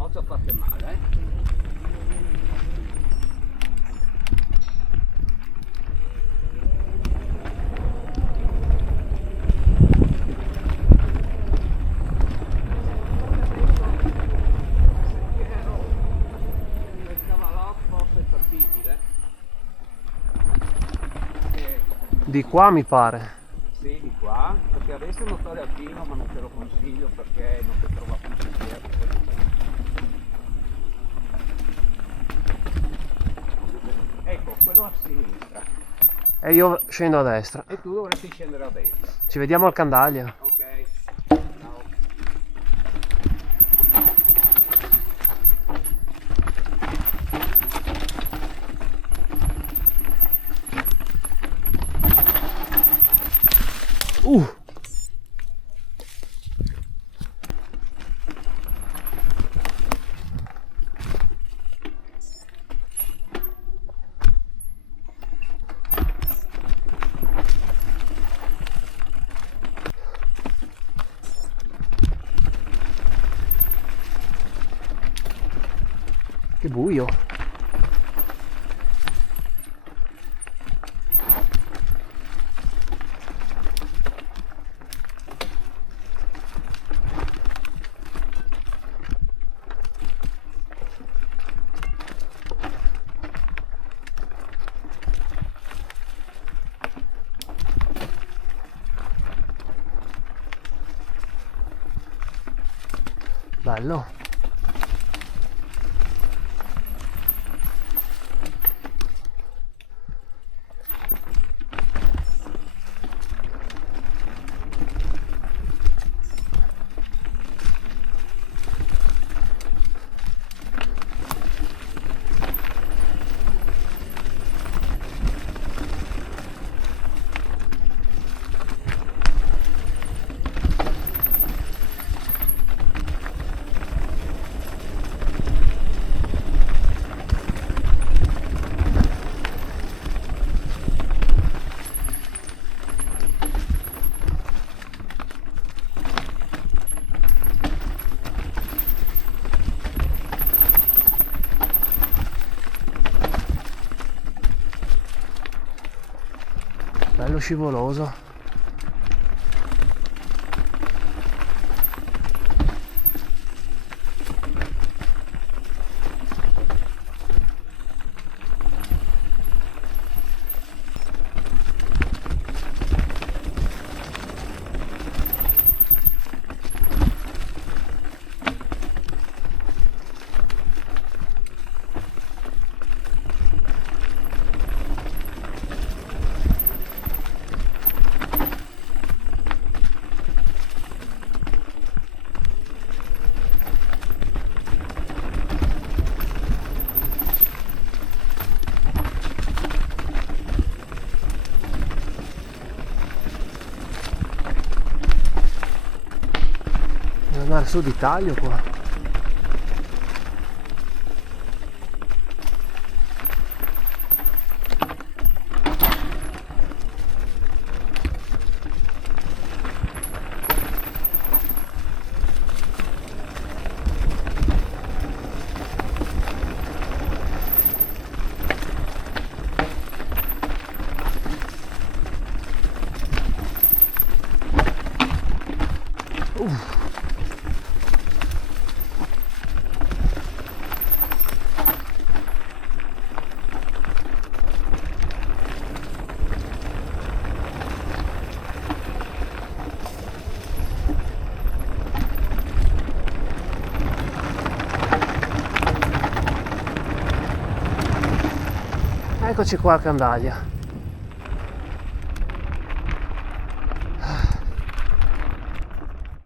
Occhio a farti male, eh? Di qua mi pare. Sì, di qua, perché adesso è un motore alpino, ma non te lo consiglio perché non si trova più sentieri. Ecco, quello a sinistra. E io scendo a destra. E tu dovresti scendere a destra. Ci vediamo al Candaglia. Ok. Ciao. Uh! Che buio. Bello. Bello scivoloso. Devo andare su di taglio qua. Eccoci qua al Candaglia.